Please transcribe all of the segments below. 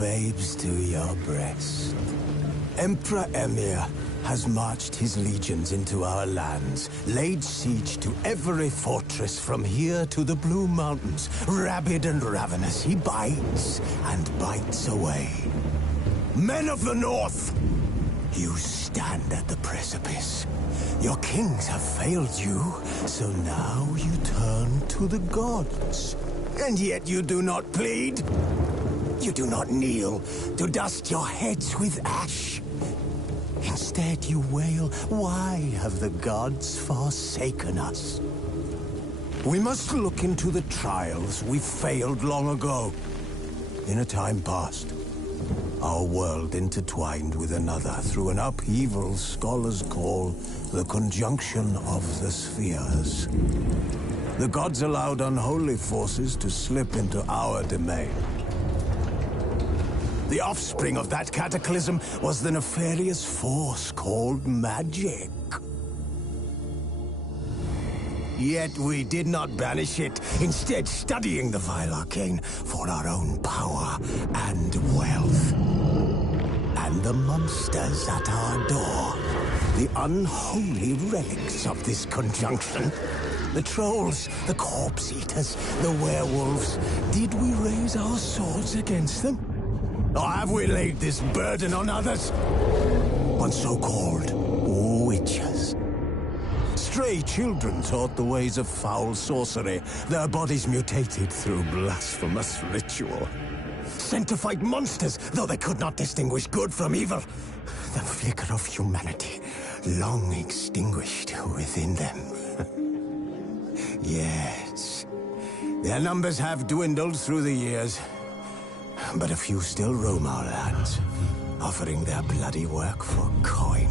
babes to your breast. Emperor Emir has marched his legions into our lands, laid siege to every fortress from here to the Blue Mountains. Rabid and ravenous, he bites and bites away. Men of the North, you stand at the precipice. Your kings have failed you, so now you turn to the gods. And yet you do not plead. You do not kneel to dust your heads with ash. Instead you wail, why have the gods forsaken us? We must look into the trials we failed long ago. In a time past, our world intertwined with another through an upheaval scholars call the conjunction of the spheres. The gods allowed unholy forces to slip into our domain. The offspring of that cataclysm was the nefarious force called magic. Yet we did not banish it, instead studying the vile arcane for our own power and wealth. And the monsters at our door, the unholy relics of this conjunction. The trolls, the corpse eaters, the werewolves. Did we raise our swords against them? Or have we laid this burden on others? On so-called witches. Stray children taught the ways of foul sorcery, their bodies mutated through blasphemous ritual. Sent to fight monsters, though they could not distinguish good from evil. The flicker of humanity, long extinguished within them. Yes, their numbers have dwindled through the years. But a few still roam our lands, offering their bloody work for coin.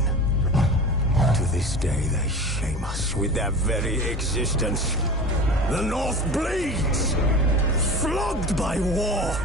To this day, they shame us with their very existence. The North bleeds, flogged by war.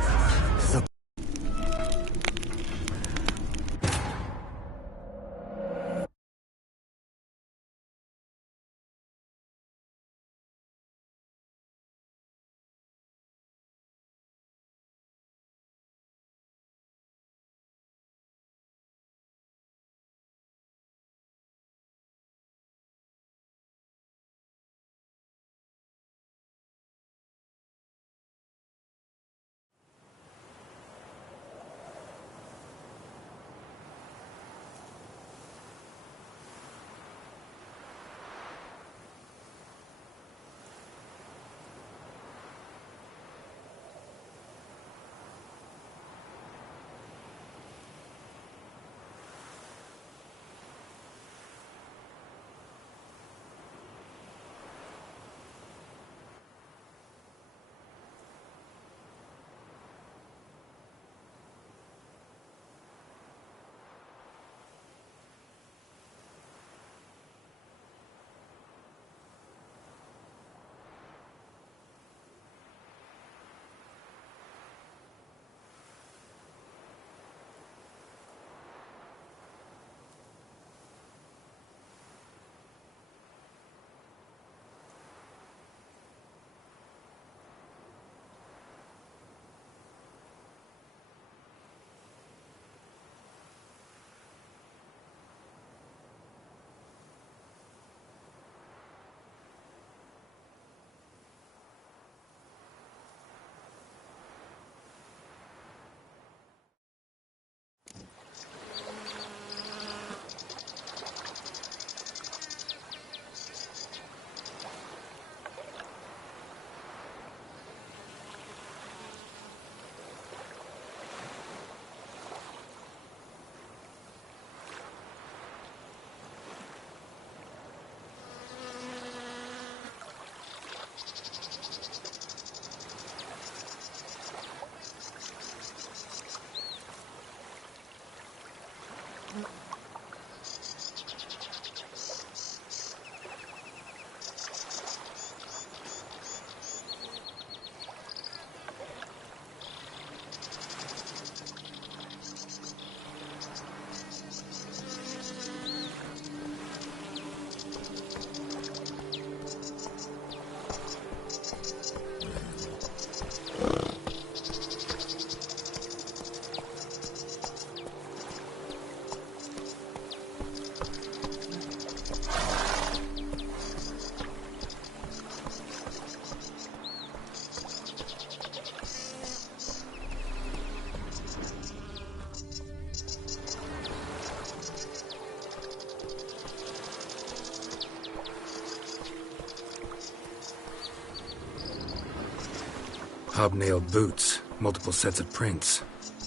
hobnailed boots, multiple sets of prints.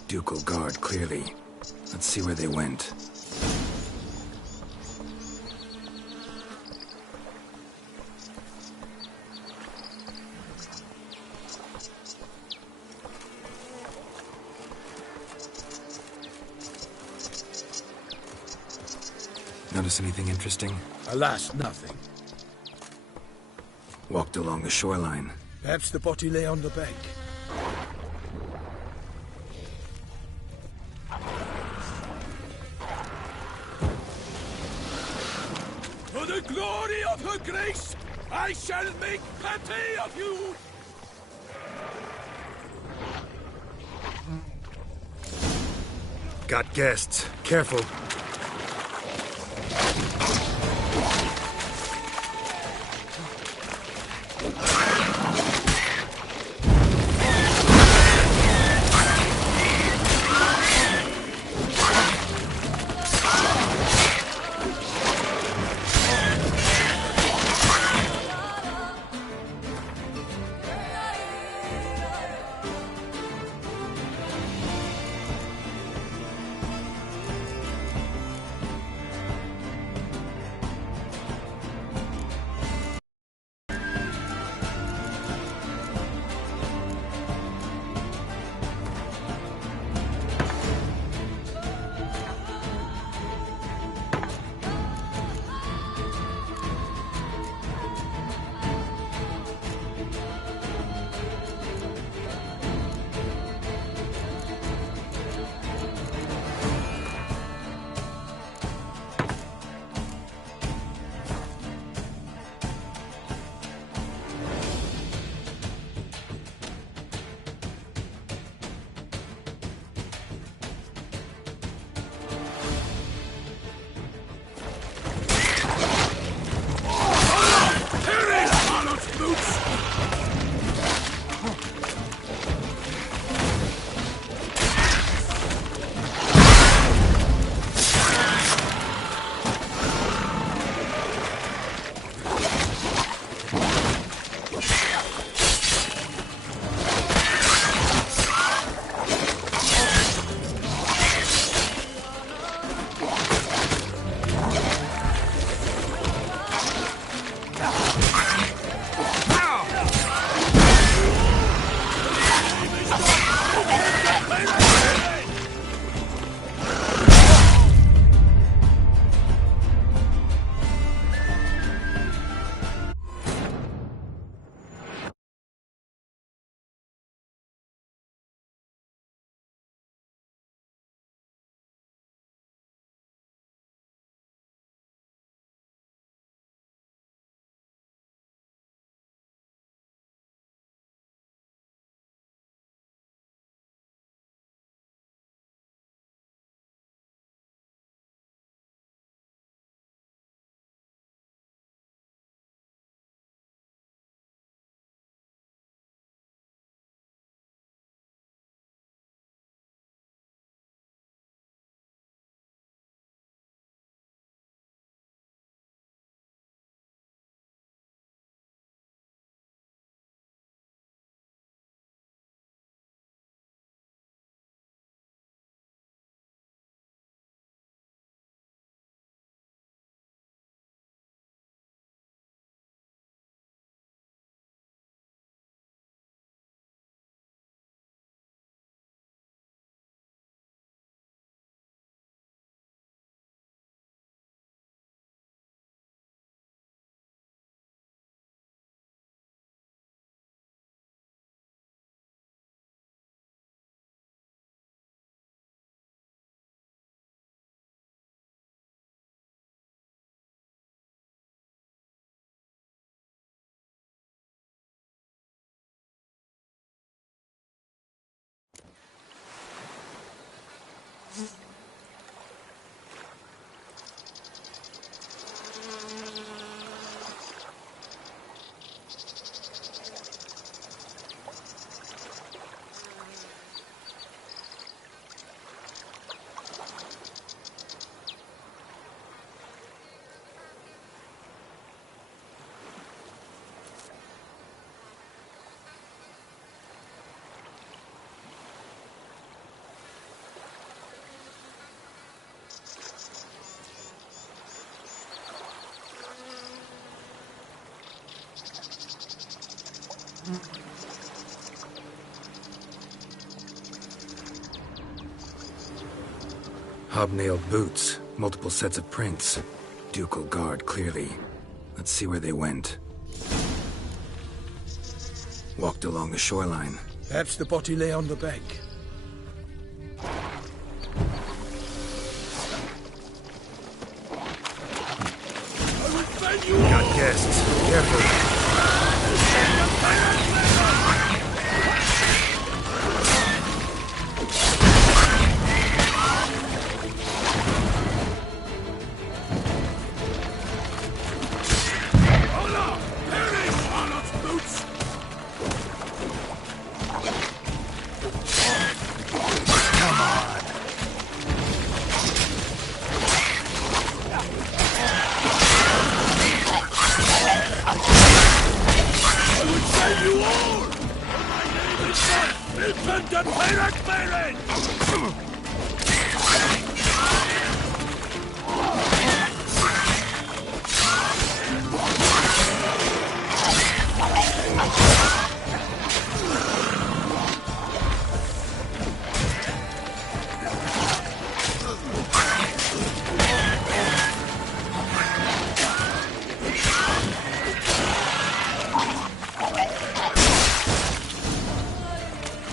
Ducal guard, clearly. Let's see where they went. Notice anything interesting? Alas, nothing. Walked along the shoreline. Perhaps the body lay on the bank. For the glory of her grace, I shall make pate of you! Got guests. Careful. Hobnailed boots, multiple sets of prints. Ducal guard, clearly. Let's see where they went. Walked along the shoreline. Perhaps the body lay on the bank. I will find you all! Got guests. Careful.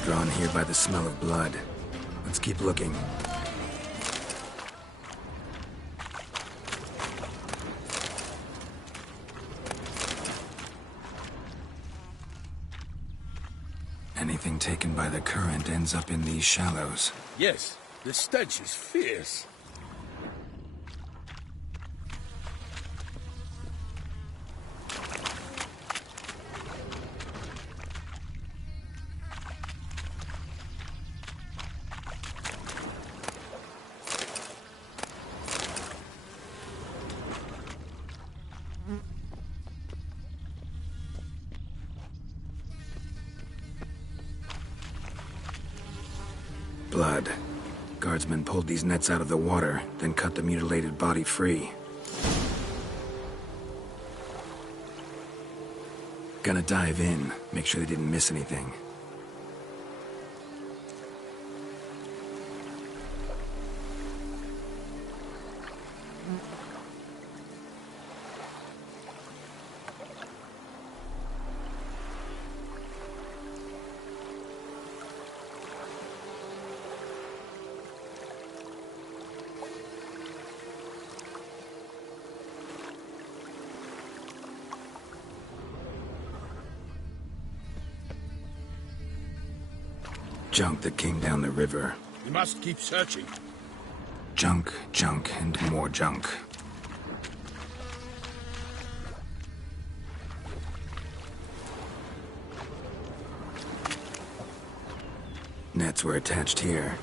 Drawn here by the smell of blood. Let's keep looking. Anything taken by the current ends up in these shallows. Yes, the stench is fierce. Blood. Guardsmen pulled these nets out of the water, then cut the mutilated body free. Gonna dive in, make sure they didn't miss anything. Junk that came down the river. We must keep searching. Junk, junk, and more junk. Nets were attached here.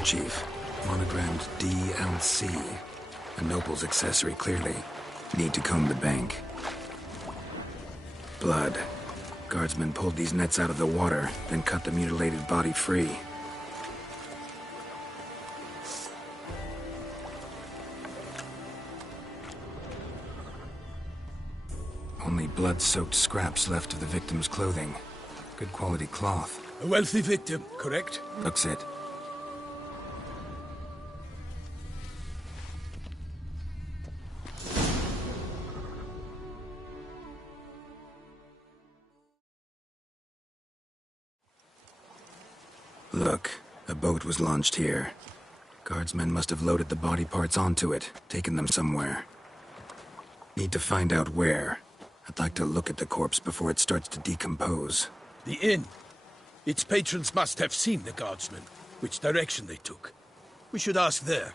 handkerchief, monogrammed DLC. A noble's accessory, clearly. Need to comb the bank. Blood. Guardsmen pulled these nets out of the water, then cut the mutilated body free. Only blood-soaked scraps left of the victim's clothing. Good quality cloth. A wealthy victim, correct? Looks it. Look, a boat was launched here. Guardsmen must have loaded the body parts onto it, taken them somewhere. Need to find out where. I'd like to look at the corpse before it starts to decompose. The inn. Its patrons must have seen the guardsmen, which direction they took. We should ask there.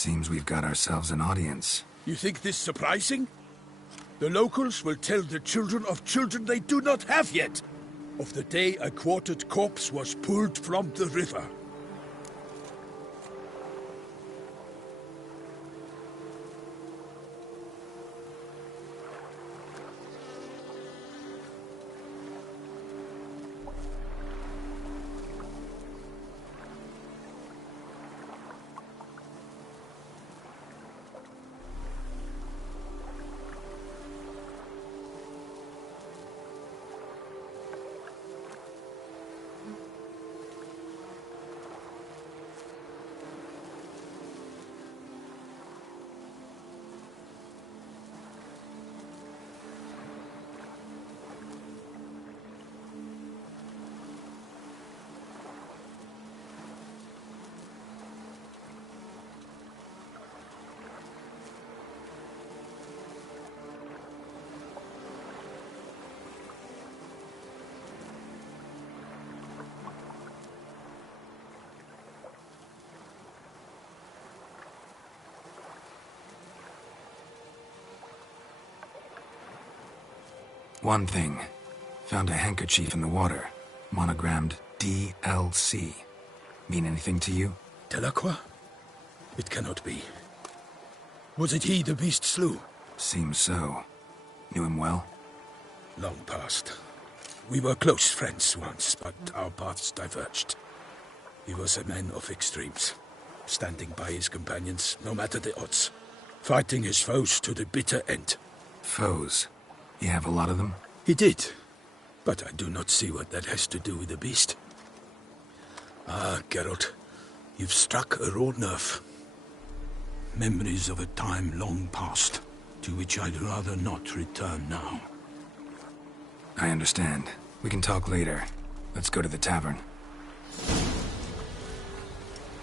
Seems we've got ourselves an audience. You think this surprising? The locals will tell the children of children they do not have yet, of the day a quartered corpse was pulled from the river. One thing. Found a handkerchief in the water. Monogrammed DLC. Mean anything to you? Delacroix? It cannot be. Was it he the beast slew? Seems so. Knew him well? Long past. We were close friends once, but our paths diverged. He was a man of extremes, standing by his companions, no matter the odds, fighting his foes to the bitter end. Foes? You have a lot of them? He did, but I do not see what that has to do with the beast. Ah, Geralt, you've struck a raw nerve. Memories of a time long past, to which I'd rather not return now. I understand. We can talk later. Let's go to the tavern.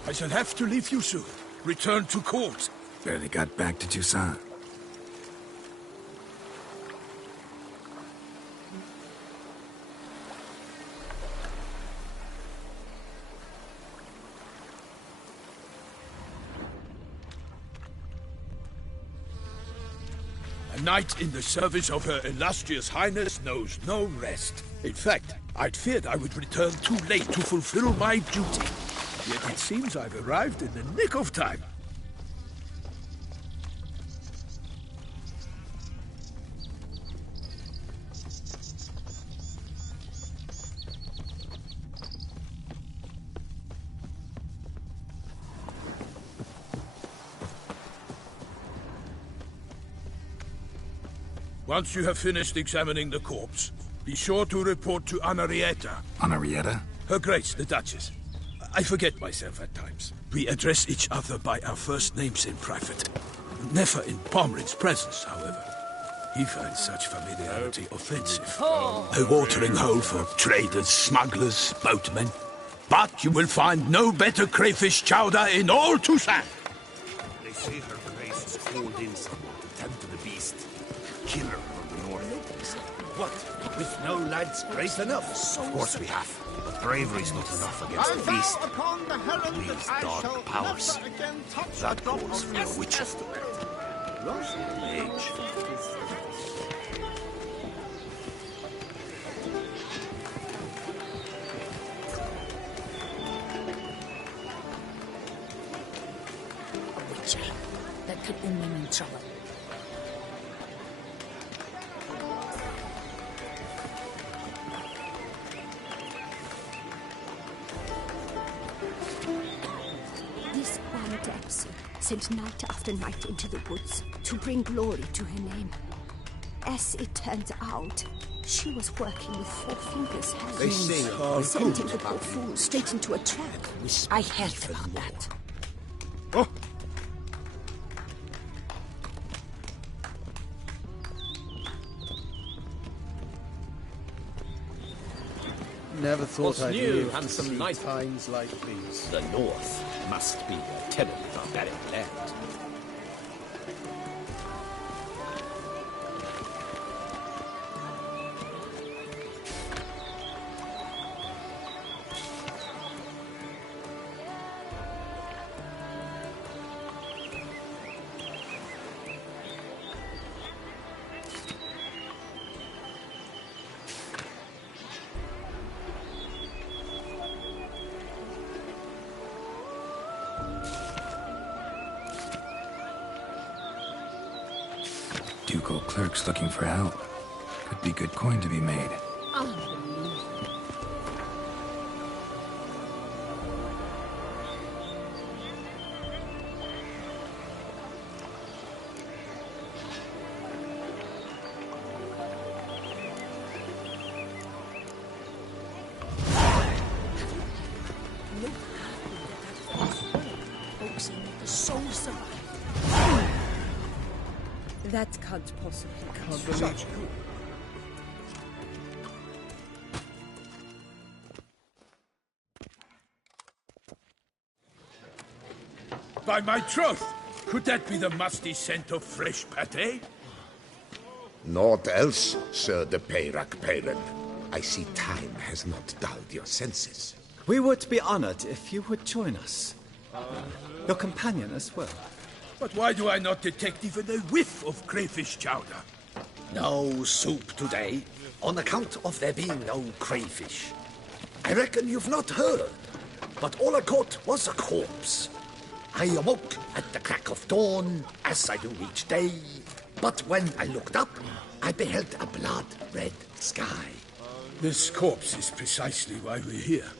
I shall have to leave you soon. Return to court. Barely got back to Toussaint. A knight in the service of Her Illustrious Highness knows no rest. In fact, I'd feared I would return too late to fulfill my duty. Yet it seems I've arrived in the nick of time. Once you have finished examining the corpse, be sure to report to Anarietta. Anarietta? Her Grace, the Duchess. I forget myself at times. We address each other by our first names in private. Never in Pomerin's presence, however. He finds such familiarity offensive. A watering hole for traders, smugglers, boatmen. But you will find no better crayfish chowder in all Toussaint. They say her Grace has called in someone to tend to the beast. Killer from the north. What? With no lad's grace enough. Of course we have. But bravery's not enough against the beast. These dark powers. That calls for a witcher. Mage. That could end them in trouble. This one damsel sent night after night into the woods to bring glory to her name. As it turned out, she was working with Four Fingers' hands. They say sending the poor fool straight into a trap. I heard about that. Oh, Never thought I'd new, live to handsome see knight? times like these. The North must be a terribly barbaric land. Ducal clerks looking for help. Could be good coin to be made. That can't possibly come. Believe by my troth! Could that be the musty scent of fresh pate? Naught else, Sir de Peyrac-Peyran. I see time has not dulled your senses. We would be honored if you would join us. Your companion as well. But why do I not detect even a whiff of crayfish chowder? No soup today, on account of there being no crayfish. I reckon you've not heard, but all I caught was a corpse. I awoke at the crack of dawn, as I do each day, but when I looked up, I beheld a blood-red sky. This corpse is precisely why we're here.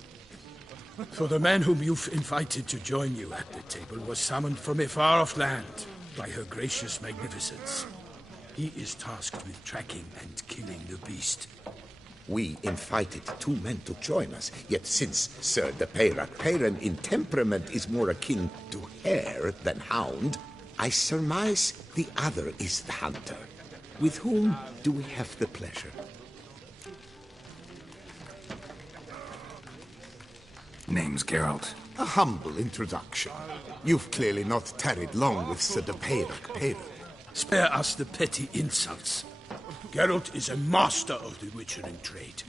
For the man whom you've invited to join you at the table was summoned from a far-off land by her gracious magnificence. He is tasked with tracking and killing the beast. We invited two men to join us, yet since Sir de Peyrac-Peyran in temperament is more akin to hare than hound, I surmise the other is the hunter. With whom do we have the pleasure? Name's Geralt. A humble introduction. You've clearly not tarried long with Sir de Peyrac-Peyran. Spare us the petty insults. Geralt is a master of the witchering trade.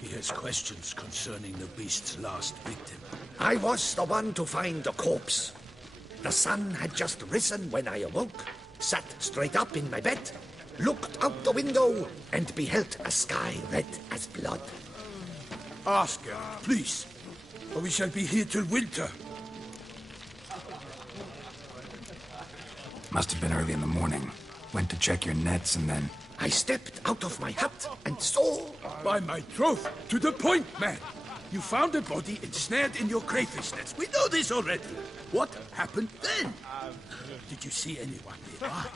He has questions concerning the beast's last victim. I was the one to find the corpse. The sun had just risen when I awoke, sat straight up in my bed, looked out the window, and beheld a sky red as blood. Ask Geralt, please, or we shall be here till winter. Must have been early in the morning. Went to check your nets and then... I stepped out of my hut and saw... By my troth, to the point, man. You found a body ensnared in your crayfish nets. We know this already. What happened then? Did you see anyone nearby?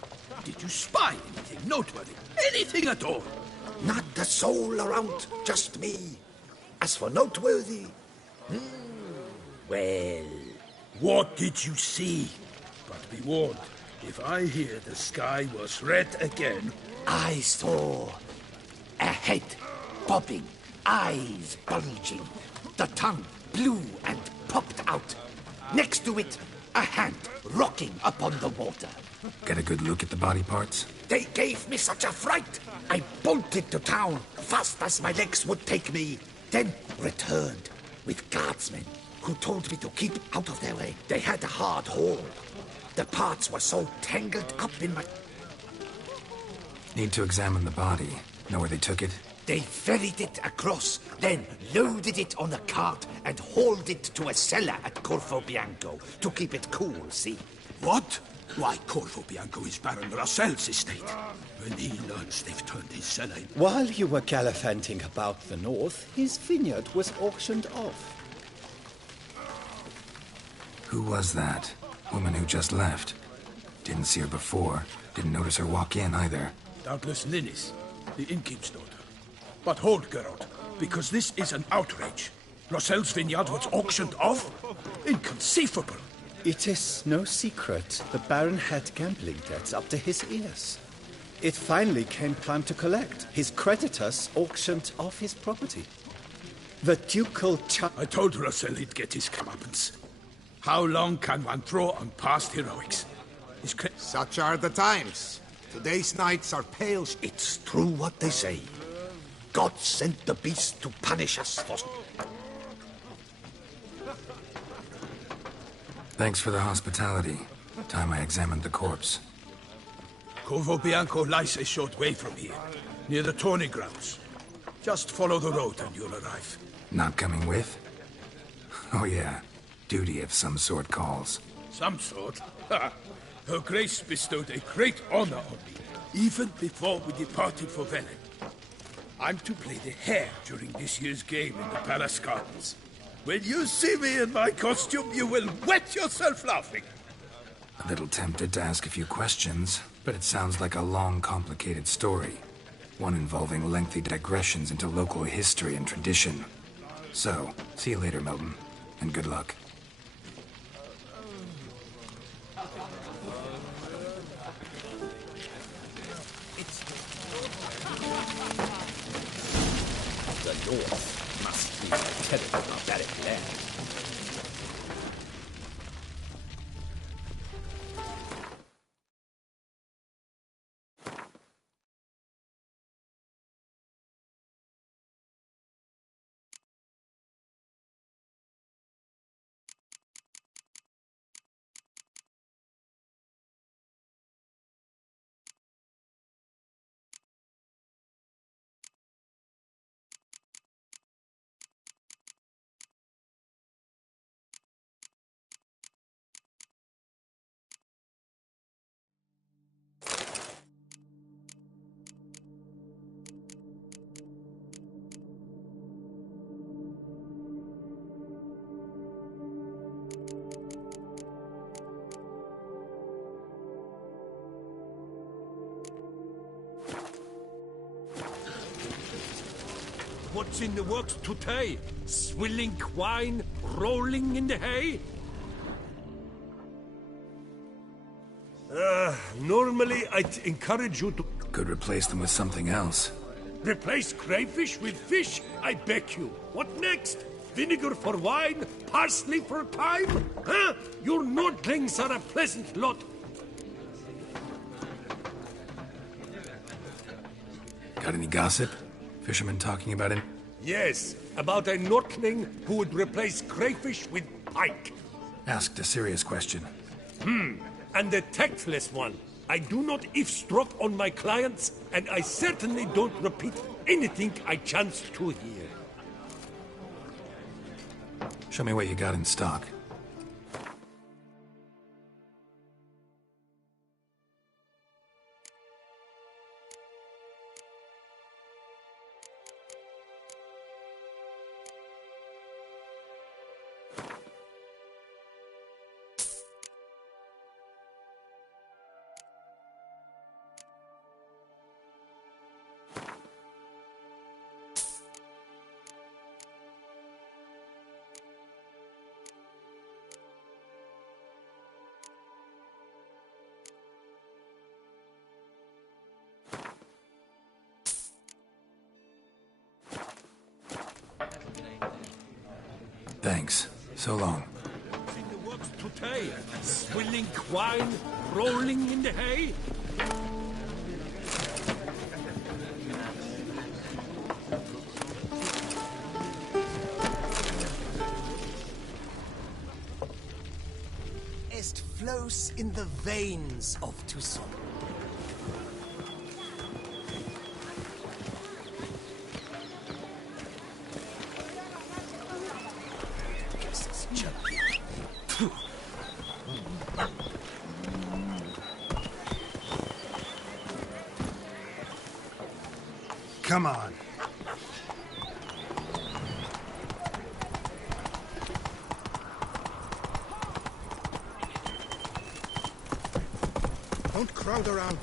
Did you spy anything noteworthy? Anything at all? Not a soul around, just me. As for noteworthy... well... What did you see? But be warned, if I hear the sky was red again... I saw a head bobbing, eyes bulging, the tongue blue and popped out. Next to it, a hand rocking upon the water. Get a good look at the body parts? They gave me such a fright. I bolted to town, fast as my legs would take me, then returned with guardsmen who told me to keep out of their way. They had a hard hold. The parts were so tangled up in my... Need to examine the body. Know where they took it? They ferried it across, then loaded it on a cart and hauled it to a cellar at Corvo Bianco to keep it cool, see? What? Why, Corvo Bianco is Baron Russell's estate. When he learns they've turned his cellar in... While you were gallivanting about the north, his vineyard was auctioned off. Who was that? Woman who just left. Didn't see her before. Didn't notice her walk in either. Doubtless Ninnis, the innkeep's daughter. But hold, Geralt, because this is an outrage. Russell's vineyard was auctioned off? Inconceivable. It is no secret the Baron had gambling debts up to his ears. It finally came time to collect. His creditors auctioned off his property. The ducal I told Russell he'd get his comeuppance. How long can one throw on past heroics? Such are the times. Today's knights are pale. It's true what they say. God sent the beast to punish us for... Thanks for the hospitality. Time I examined the corpse. Corvo Bianco lies a short way from here, near the tourney grounds. Just follow the road and you'll arrive. Not coming with? Oh yeah. Duty of some sort calls. Some sort? Her Grace bestowed a great honor on me, even before we departed for Velen. I'm to play the hare during this year's game in the palace gardens. When you see me in my costume, you will wet yourself laughing. A little tempted to ask a few questions, but it sounds like a long, complicated story. One involving lengthy digressions into local history and tradition. So, see you later, Milton, and good luck. The North must be a terrible barbaric land. What's in the works today? Swilling wine, rolling in the hay? Normally I'd encourage you to... Could replace them with something else. Replace crayfish with fish? I beg you. What next? Vinegar for wine? Parsley for thyme? Huh? Your Nordlings are a pleasant lot. Got any gossip? Fishermen talking about it? Yes, about a Nordling who would replace crayfish with pike. Asked a serious question. And a tactless one. I do not eavesdrop on my clients, and I certainly don't repeat anything I chance to hear. Show me what you got in stock. Thanks. So long. What's in the works today? Swilling wine, rolling in the hay? close in the veins of Toussaint. Come on. Don't crowd around.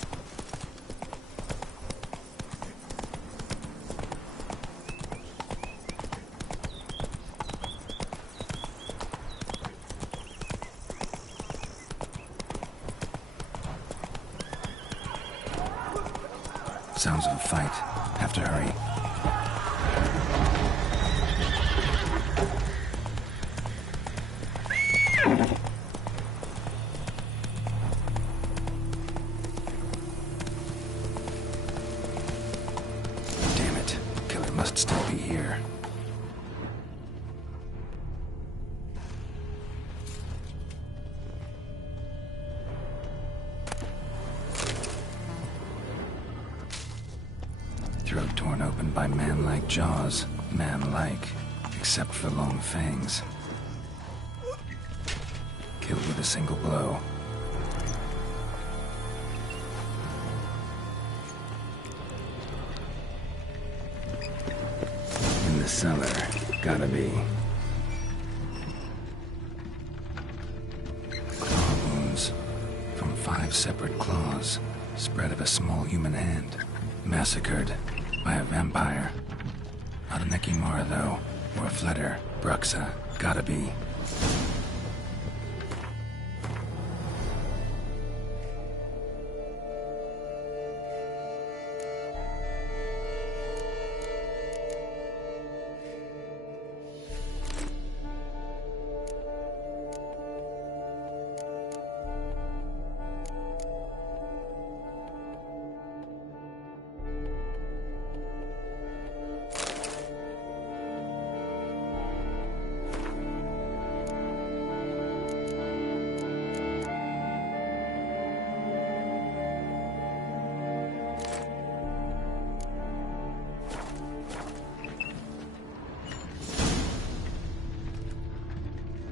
Sounds of a fight. Have to hurry. Damn it. Killer must still be here. Throat torn open by man-like jaws. Man-like, except for long fangs. Killed with a single blow. In the cellar. Gotta be. Claw wounds. From 5 separate claws. Spread of a small human hand. Massacred by a vampire. Not a Nekimara, though. Or a Fletter. Bruxa. Gotta be.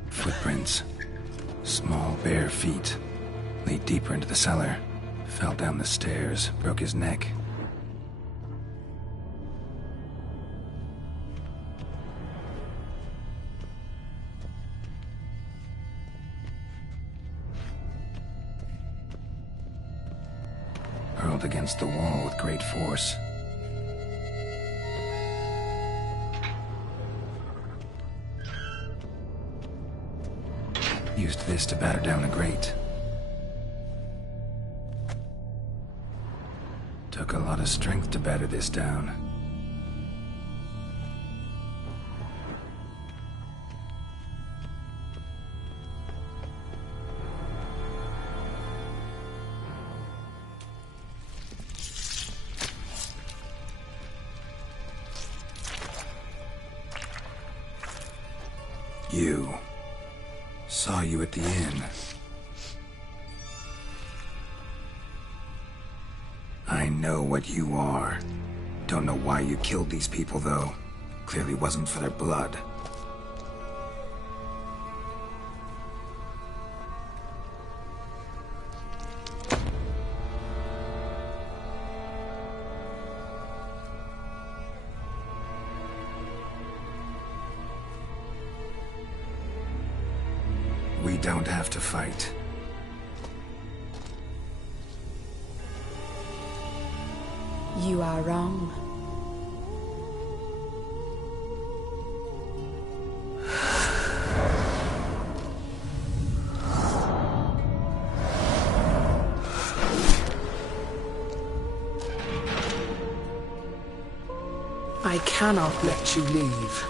Footprints. Small, bare feet. Lead deeper into the cellar. Fell down the stairs, broke his neck. Hurled against the wall with great force. Used this to batter down a grate. Took a lot of strength to batter this down. You. Saw you at the inn. I know what you are. Don't know why you killed these people, though. Clearly wasn't for their blood. We don't have to fight. You are wrong. I cannot let you leave.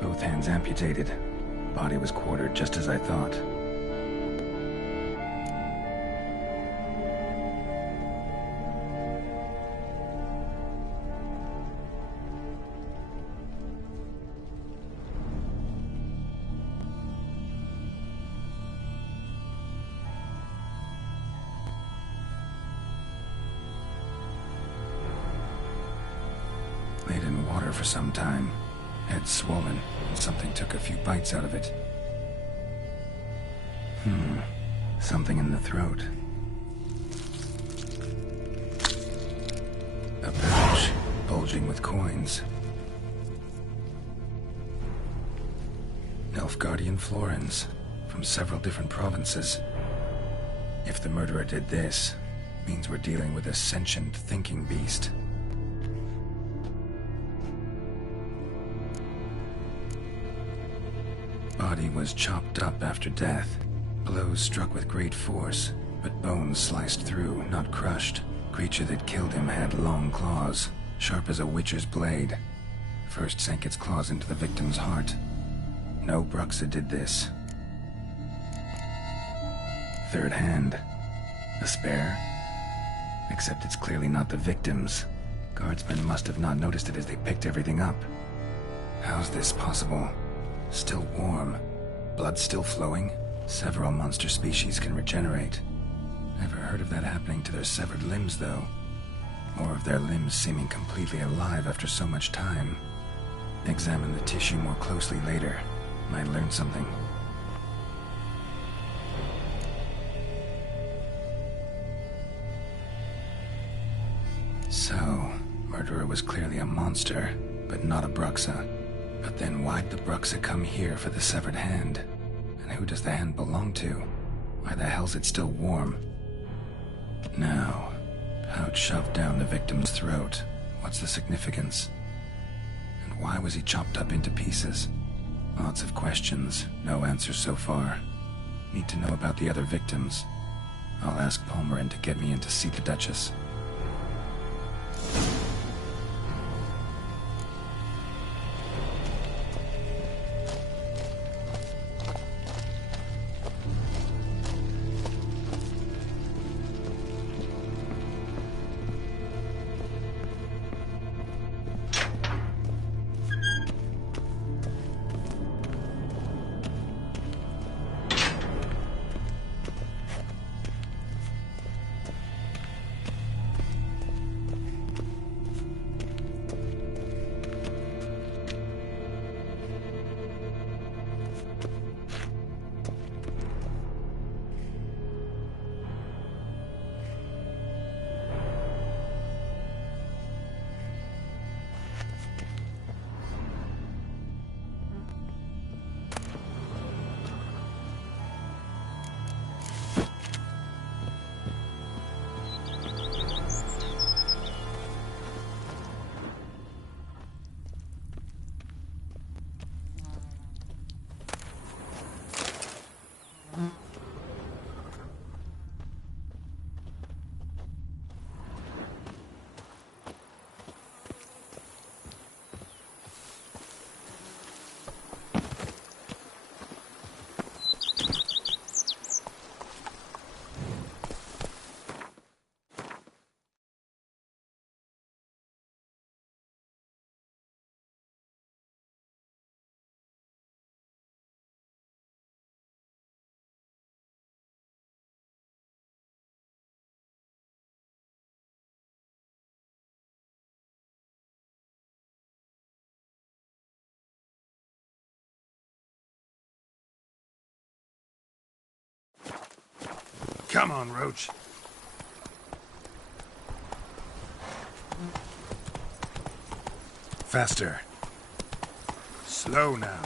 Both hands amputated. Body was quartered just as I thought. Laid in water for some time. Head swollen, and something took a few bites out of it. Something in the throat. A pouch, bulging with coins. Nilfgaardian florins, from several different provinces. If the murderer did this, means we're dealing with a sentient thinking beast. Body was chopped up after death. Blows struck with great force, but bones sliced through, not crushed. Creature that killed him had long claws, sharp as a witcher's blade. First sank its claws into the victim's heart. No Bruxa did this. Third hand. A spare? Except it's clearly not the victim's. Guardsmen must have not noticed it as they picked everything up. How's this possible? Still warm. Blood still flowing? Several monster species can regenerate. Never heard of that happening to their severed limbs, though. Or of their limbs seeming completely alive after so much time. Examine the tissue more closely later. Might learn something. So, murderer was clearly a monster, but not a Bruxa. But then why'd the Bruxa come here for the severed hand? And who does the hand belong to? Why the hell's it still warm? Now, pouch shoved down the victim's throat. What's the significance? And why was he chopped up into pieces? Lots of questions, no answers so far. Need to know about the other victims. I'll ask Palmerin to get me in to see the Duchess. Come on, Roach. Faster. Slow now.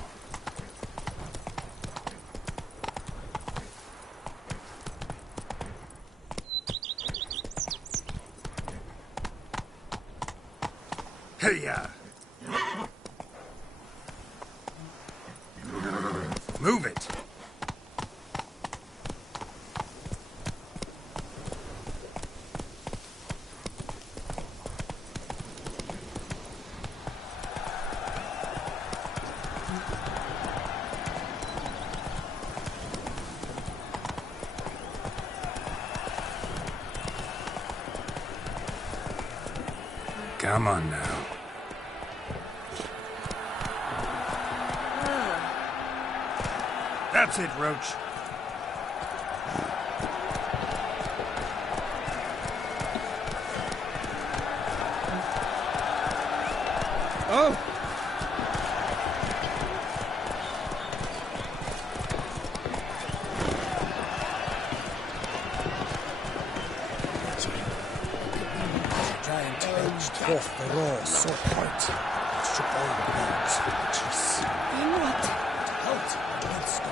Hey-ya! Move it! Come on now. That's it, Roach. Oh! Giant edged forth the roar so hard it shook all the bones. Jeez. Then what? Halt against the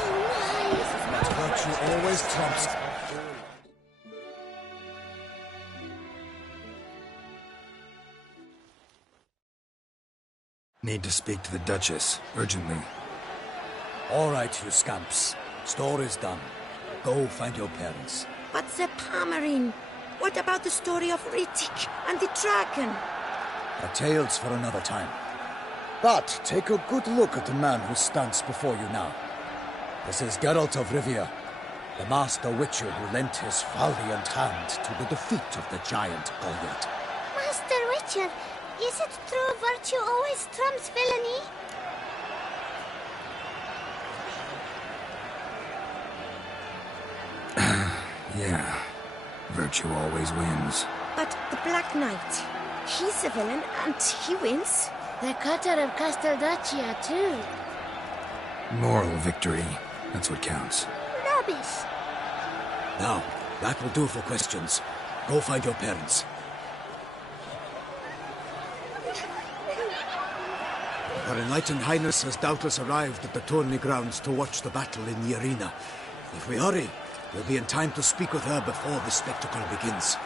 Oh, But virtue always trumps. Need to speak to the Duchess, urgently. All right, you scamps. Story's done. Go find your parents. But the Palmerine. What about the story of Rittik and the dragon? A tale's for another time. But take a good look at the man who stands before you now. This is Geralt of Rivia, the master witcher who lent his valiant hand to the defeat of the giant Goliath. Master Witcher, is it true virtue always trumps villainy? Yeah. Virtue always wins. But the Black Knight, he's a villain and he wins. The cutter of Castelduccia, too. Moral victory. That's what counts. Rubbish. Now, that will do for questions. Go find your parents. Her Enlightened Highness has doubtless arrived at the tourney grounds to watch the battle in the arena. If we hurry, we'll be in time to speak with her before the spectacle begins.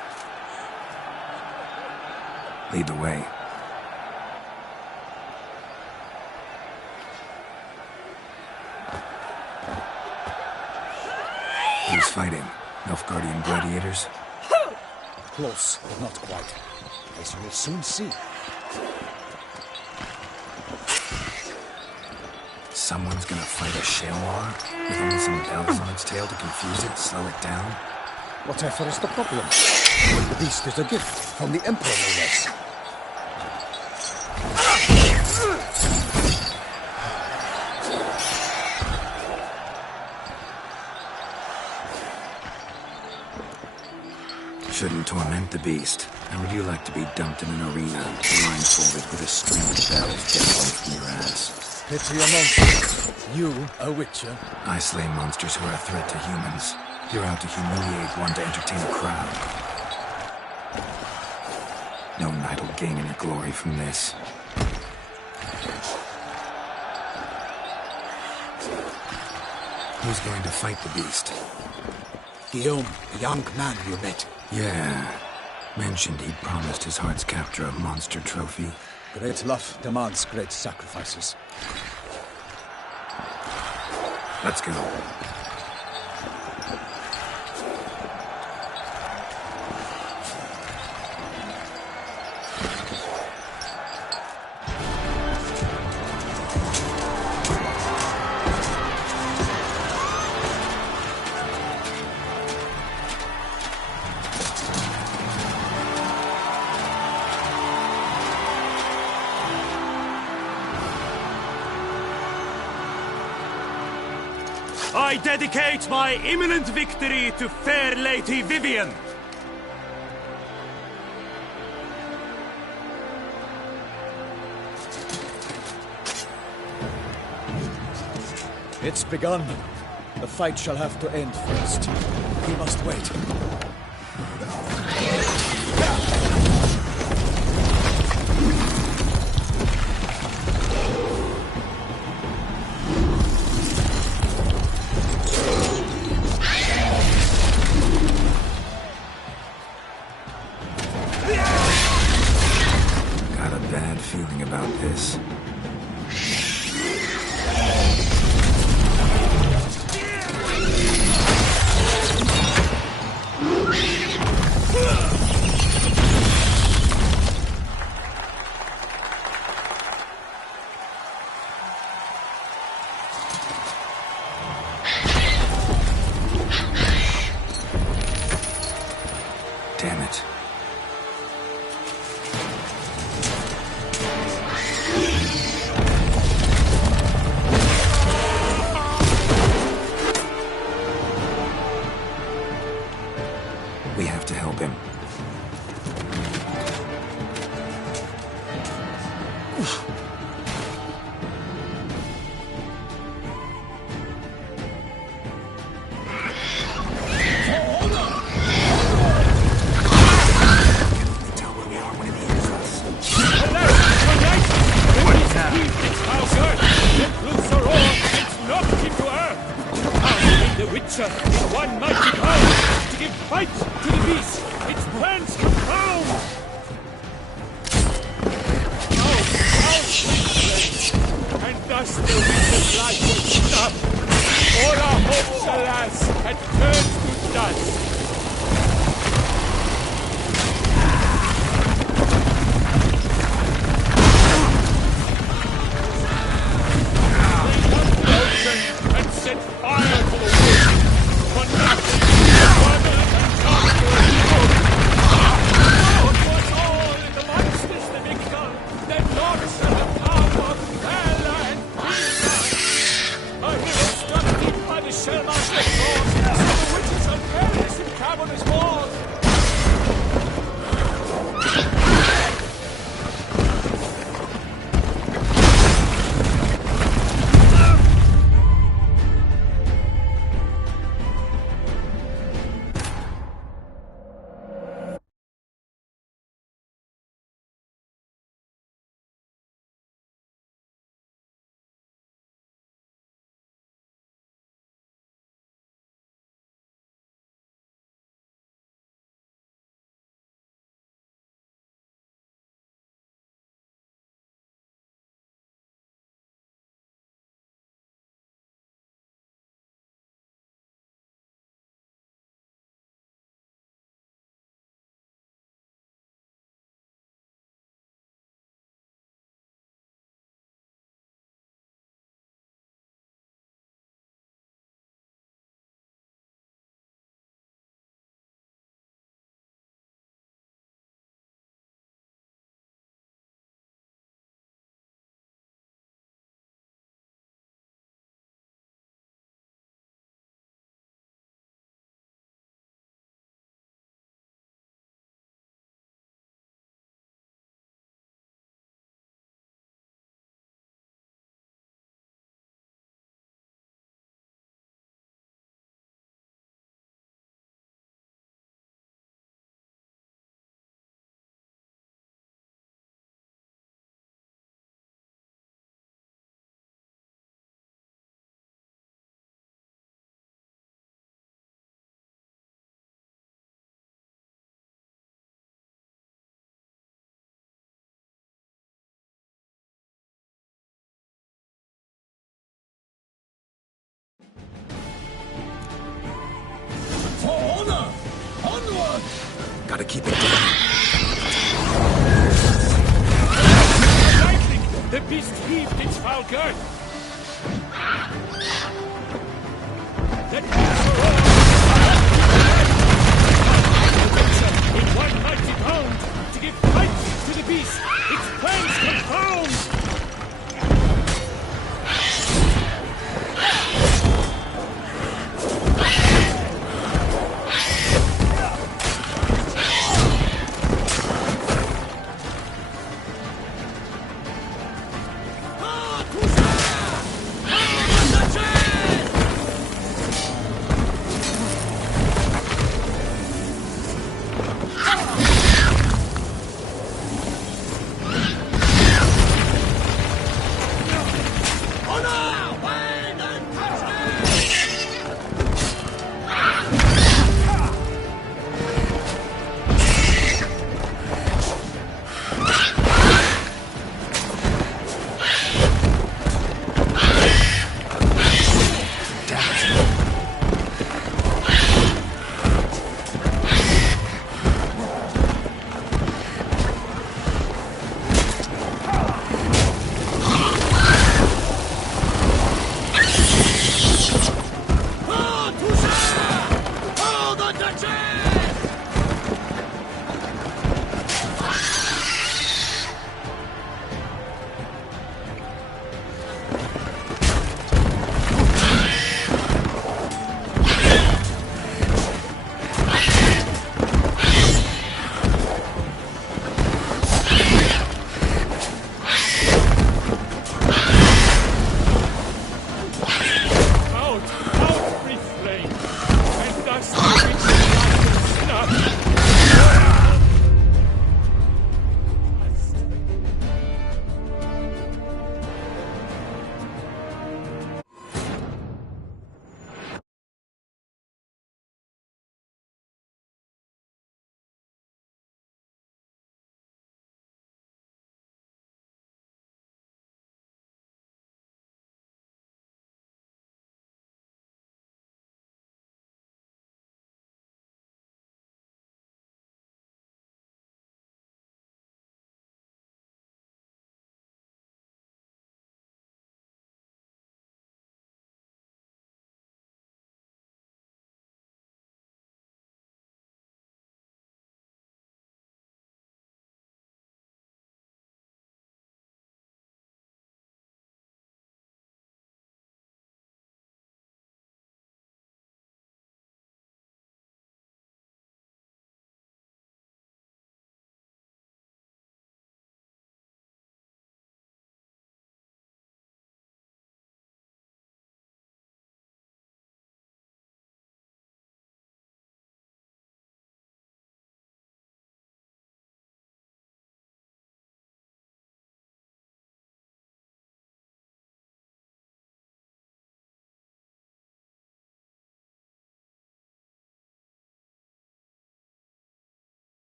Lead the way. Who's fighting? Nilfgaardian gladiators? Close, but not quite. As you will soon see. Someone's gonna fight a chamois with only some bells on its tail to confuse it, slow it down? Whatever is the problem? The beast is a gift from the Emperor, no less. Shouldn't torment the beast. How would you like to be dumped in an arena, blindfolded with a string of bells dangling from your ass? Pity a monster. You, a witcher? I slay monsters who are a threat to humans. You're out to humiliate one to entertain a crowd. No knight will gain any glory from this. Who's going to fight the beast? Guillaume, the young man you met. Yeah. Mentioned he'd promised his heart's captor a monster trophy. Great love demands great sacrifices. Let's go. I dedicate my imminent victory to fair Lady Vivian. It's begun. The fight shall have to end first. We must wait. Got a bad feeling about this. heaved its house earth, let loose her oar, and knocked him to earth. Out came the Witcher in one mighty bound, to give fight to the beast, its plans confound. And thus the Witcher's life was stopped. All our hopes, alas, had turned to dust. And set fire to the wood. For nothing, mother and doctor and cook. It was all in the monsters the victor, that lost at the power of Valor and Pisa. A hero struck deep by the shellmaster's sword, so the witches are careless in cavernous walls. For honor! Onward! Gotta keep it down. Lightning! The beast heaved its foul girth. Let loose her oar. The Witcher in one mighty bound, to give fight to the beast, its plans confound.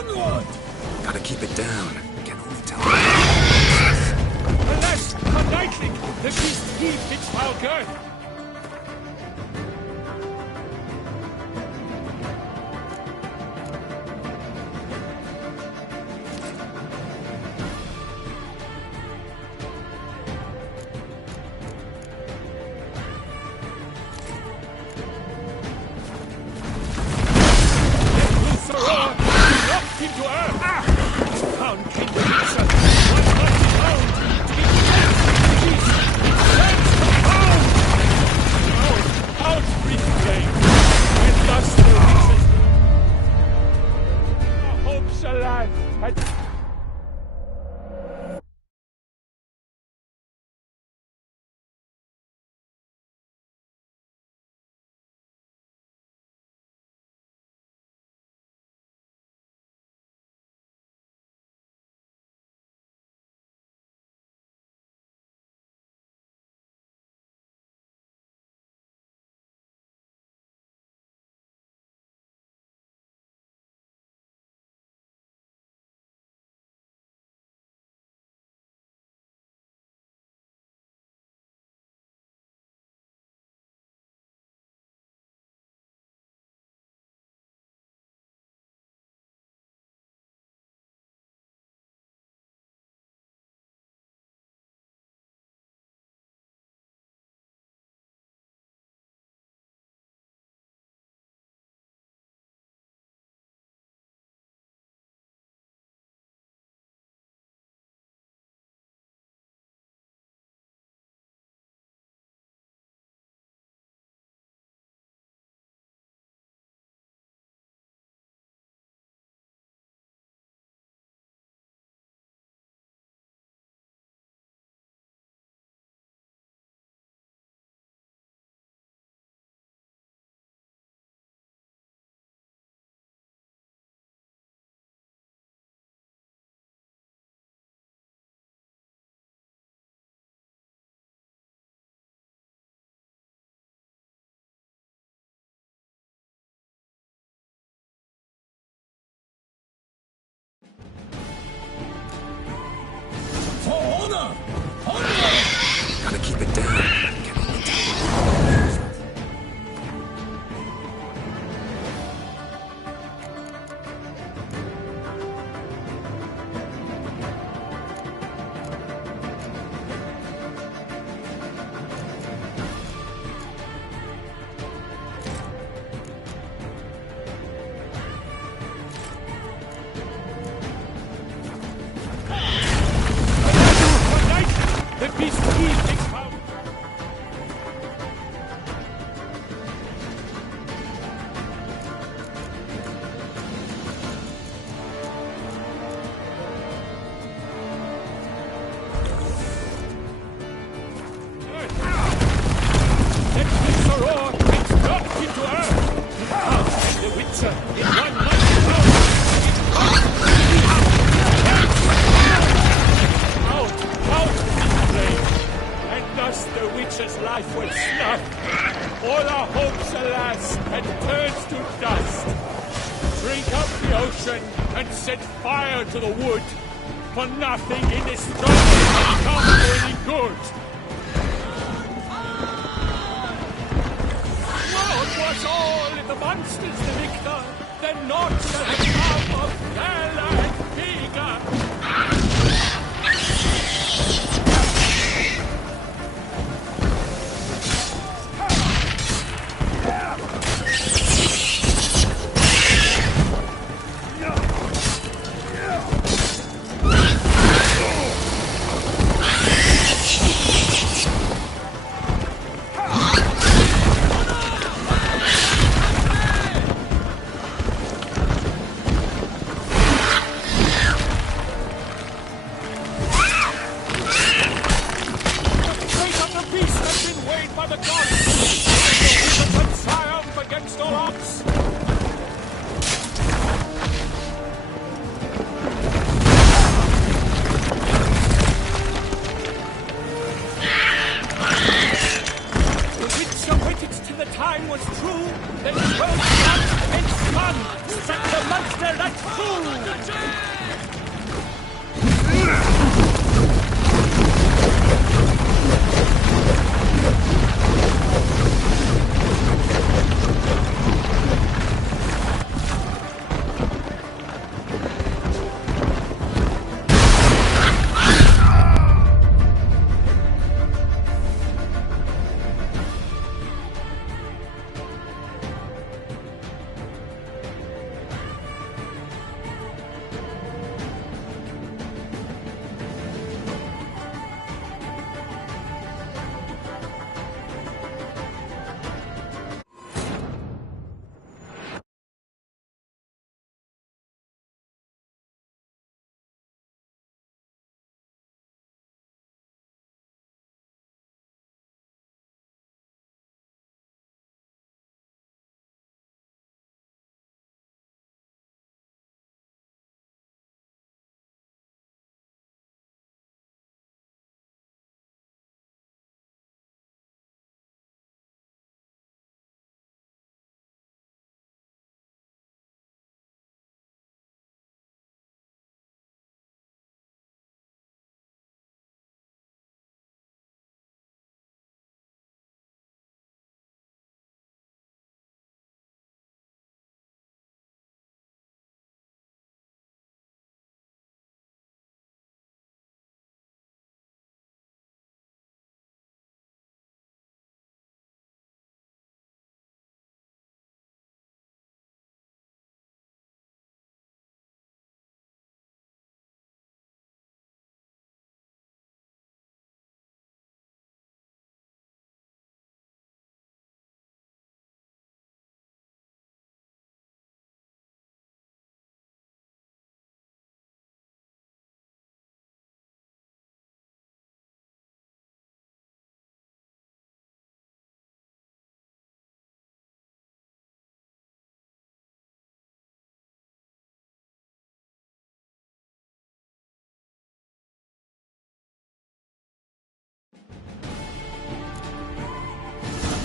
Onward! Gotta keep it down. Can only tell. Alas, verneidlich, the beast heaved its foul girth. Into earth! Down came the Witcher! 100 pounds! To be killed! Beast! Lands compound! Out, breathed flame! And thus the Witcher's... Our hopes, alas, had... For honor! Gotta keep it down. Can only tell. The beast heaved its foul... Let the sorrow and dropped into earth. Out came the Witcher in 100 pounds. Out with the flame. And thus the Witcher's life was snuffed. All our hopes, alas, had turned to dust. Drink up the ocean and set fire to the wood. For nothing in this struggle has come to any good. What was all in the monsters, the victor? Then not shall the come of Bella and Vega. that fool!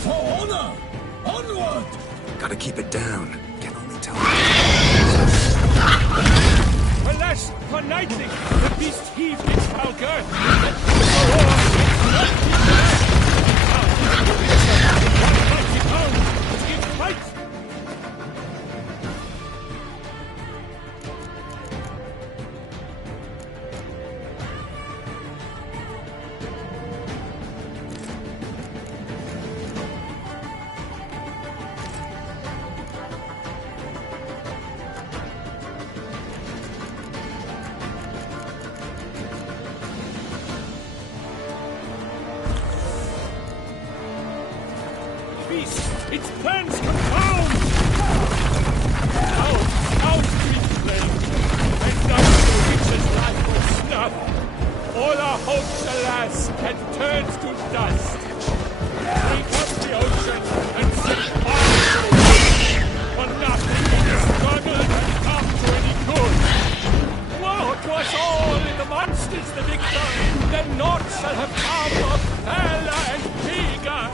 For honor! Onward! Gotta keep it down. Can only tell. Alas, for knightly, the beast heaved its foul girth. Its plans confound! Out, sweet flame! And now the witch's life was snuffed. All our hopes, alas, had turned to dust. Break up the ocean and set fire to the world. For nothing we struggled and come to any good. Woe to us all in the monsters the victor, then naught shall have come of valor and vigor.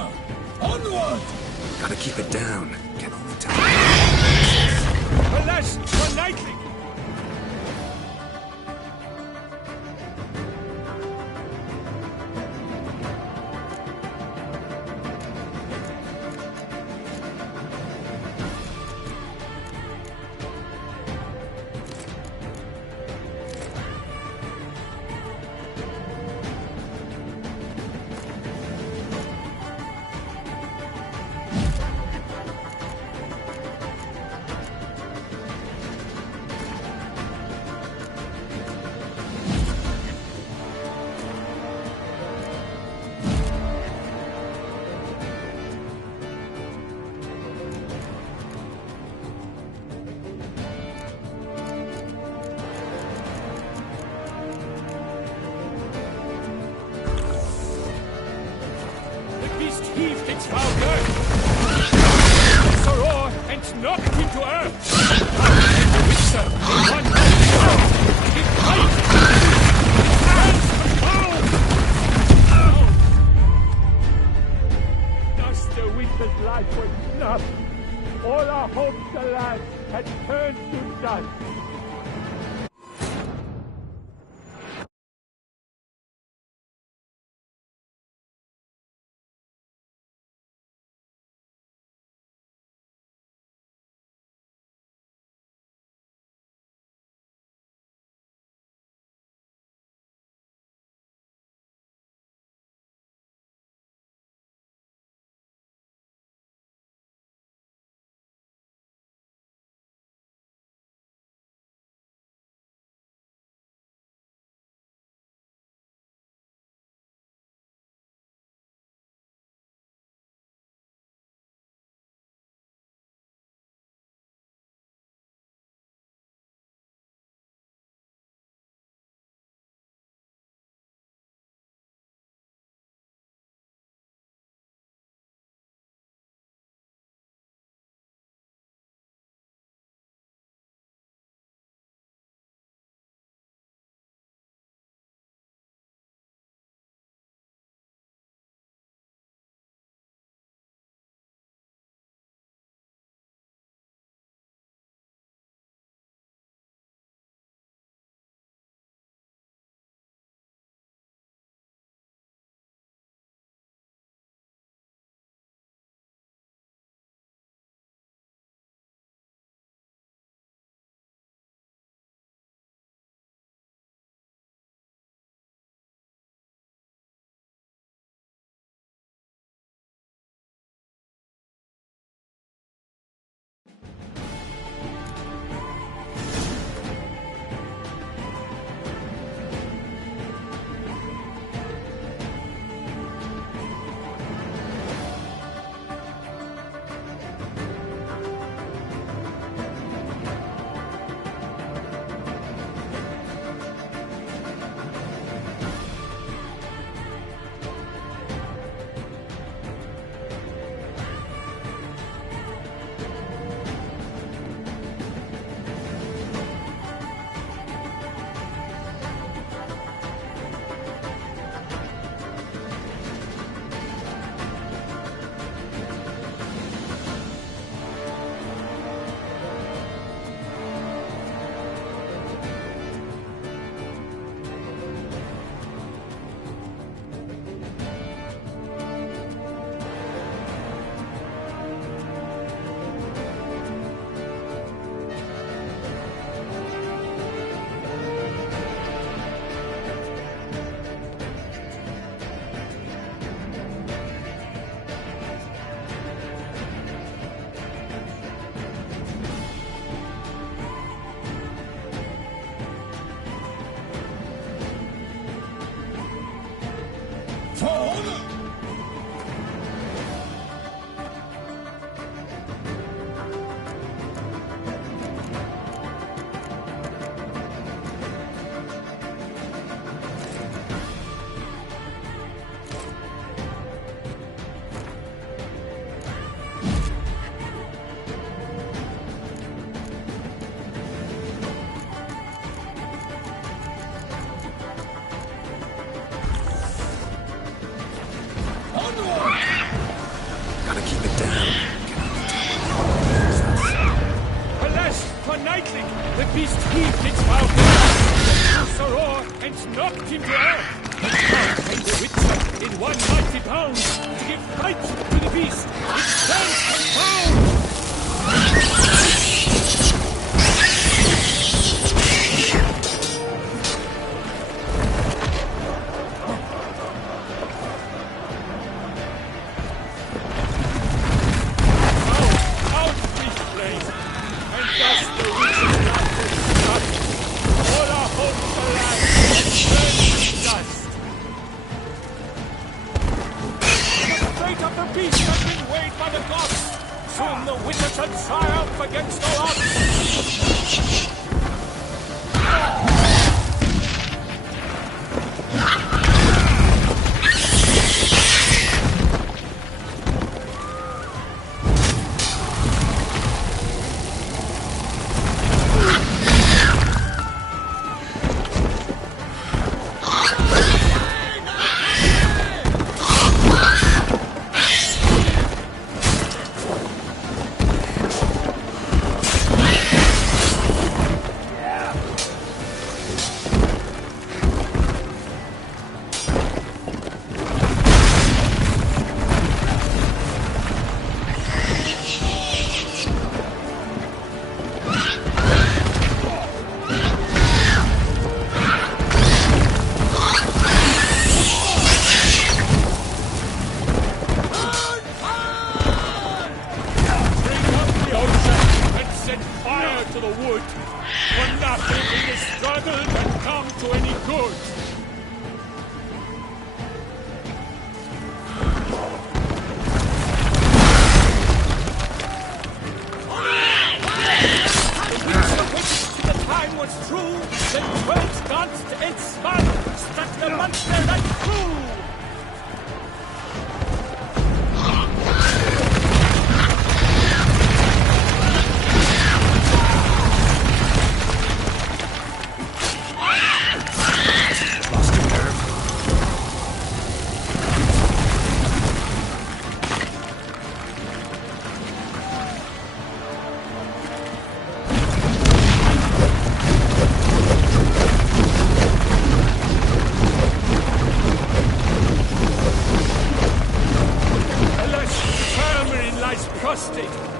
Now, onward! Gotta keep it down. Can only tell. Alas, for knightly! Heaved its foul girth, the roar, and knocked him to earth. And the witcher, in one mighty blow, it bites it stands profound. Thus the witcher's life was snuffed. All our hopes, alas, had turned to dust. him to earth. And now came the Witcher in one mighty bound to give fight to the beast. It stands bound.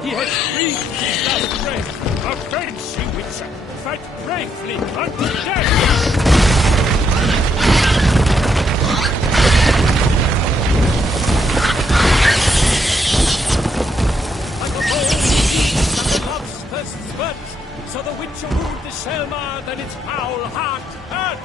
He has breathed his last breath. Avenge, ye Witcher! Fight bravely unto death! Like a bold beast that the love's first spurt, so the Witcher wooed the Selma, then its foul heart hurt.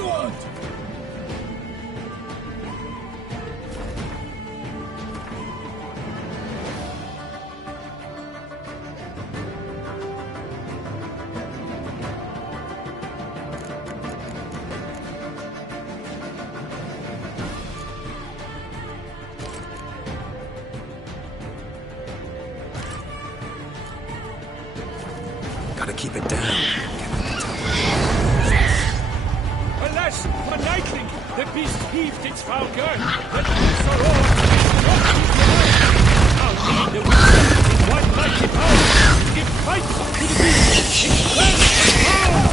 onward! Gotta keep it down. Alas, for nightling, the beast heaved its foul girth. The beast are all not keep the light. Now lead the witch in one mighty power. Give fight to the beast. Its strength and power.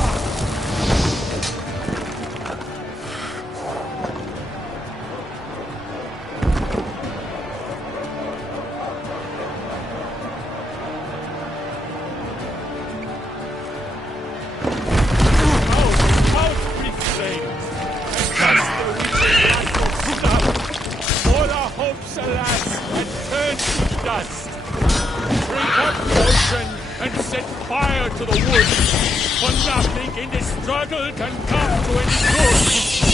And set fire to the woods, for nothing in this struggle can come to any good.